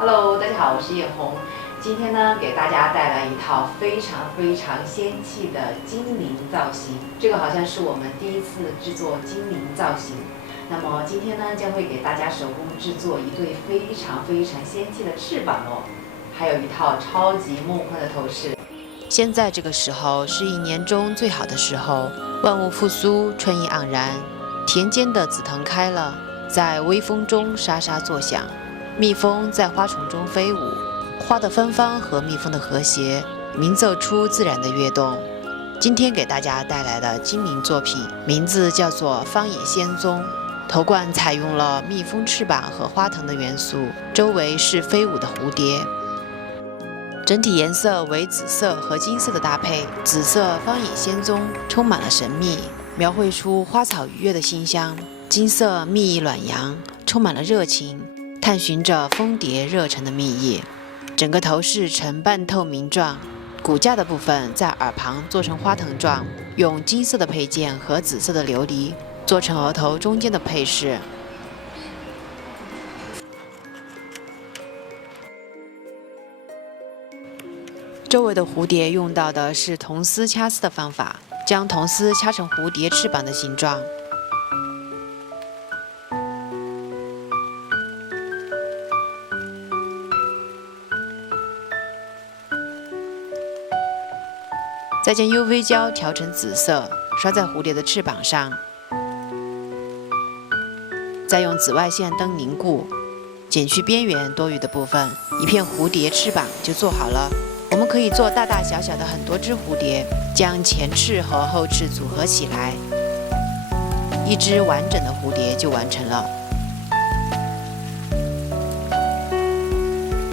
Hello，大家好，我是叶红。今天呢，给大家带来一套非常仙气的精灵造型。这个好像是我们第一次制作精灵造型。那么今天呢，将会给大家手工制作一对非常仙气的翅膀哦，还有一套超级梦幻的头饰。现在这个时候是一年中最好的时候，万物复苏，春意盎然，田间的紫藤开了，在微风中沙沙作响。蜜蜂在花丛中飞舞，花的芬芳和蜜蜂的和谐，鸣奏出自然的跃动。今天给大家带来的精灵作品，名字叫做方野仙踪。头冠采用了蜜蜂翅膀和花藤的元素，周围是飞舞的蝴蝶。整体颜色为紫色和金色的搭配，紫色方野仙踪充满了神秘，描绘出花草愉悦的馨香；金色蜜意暖阳，充满了热情。探寻着蜂蝶热忱的蜜意，整个头饰呈半透明状，骨架的部分在耳旁做成花藤状，用金色的配件和紫色的琉璃做成额头中间的配饰。周围的蝴蝶用到的是铜丝掐丝的方法，将铜丝掐成蝴蝶翅膀的形状。再将 UV 胶调成紫色，刷在蝴蝶的翅膀上，再用紫外线灯凝固，剪去边缘多余的部分，一片蝴蝶翅膀就做好了。我们可以做大大小小的很多只蝴蝶，将前翅和后翅组合起来，一只完整的蝴蝶就完成了。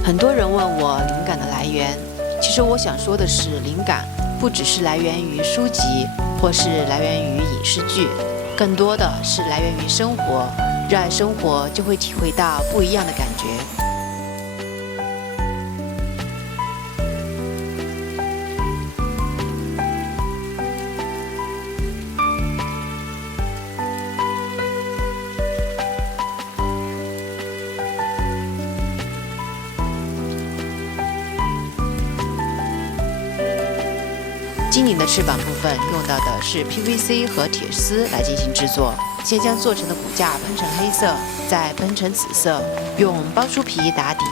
很多人问我灵感的来源，其实我想说的是，灵感不只是来源于书籍，或是来源于影视剧，更多的是来源于生活。热爱生活，就会体会到不一样的感觉。精灵的翅膀部分用到的是 PVC 和铁丝来进行制作。先将做成的骨架喷成黑色，再喷成紫色，用包书皮打底，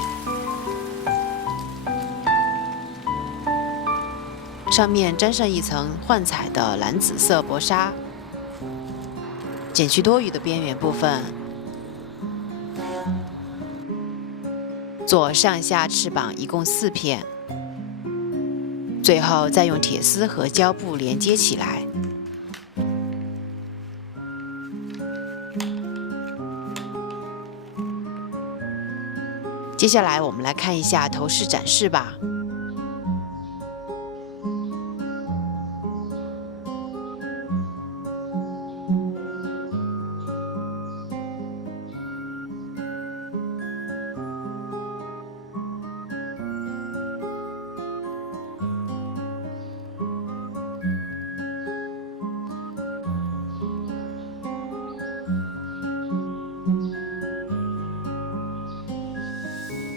上面沾上一层幻彩的蓝紫色薄纱，剪去多余的边缘部分，做上下翅膀一共4片。最后再用铁丝和胶布连接起来。接下来我们来看一下头饰展示吧。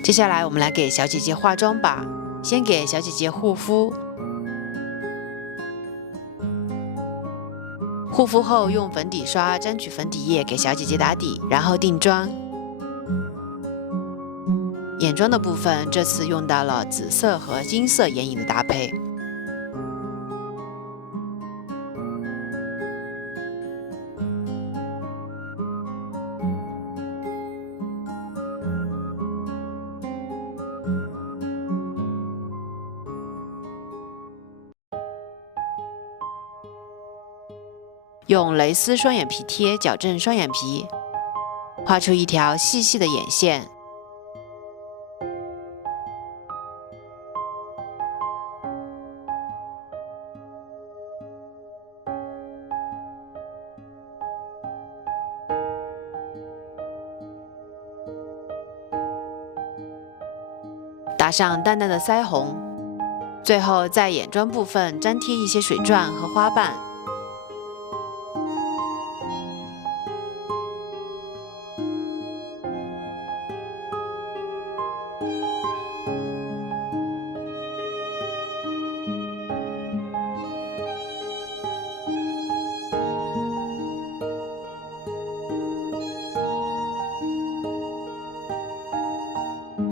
接下来我们来给小姐姐化妆吧，先给小姐姐护肤。护肤后用粉底刷沾取粉底液给小姐姐打底，然后定妆。眼妆的部分这次用到了紫色和金色眼影的搭配。用蕾丝双眼皮贴矫正双眼皮，画出一条细细的眼线。打上淡淡的腮红，最后在眼妆部分粘贴一些水钻和花瓣。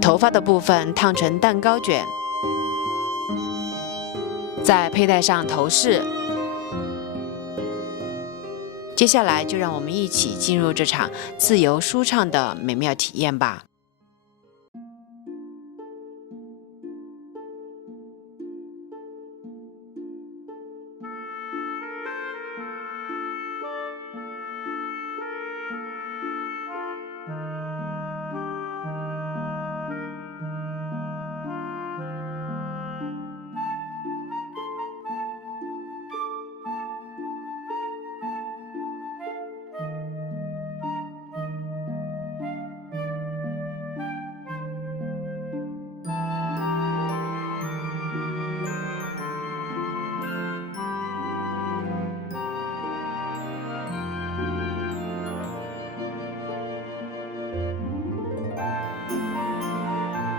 头发的部分烫成蛋糕卷，再佩戴上头饰。接下来就让我们一起进入这场自由舒畅的美妙体验吧。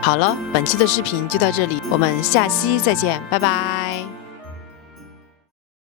好了，本期的视频就到这里，我们下期再见，拜拜。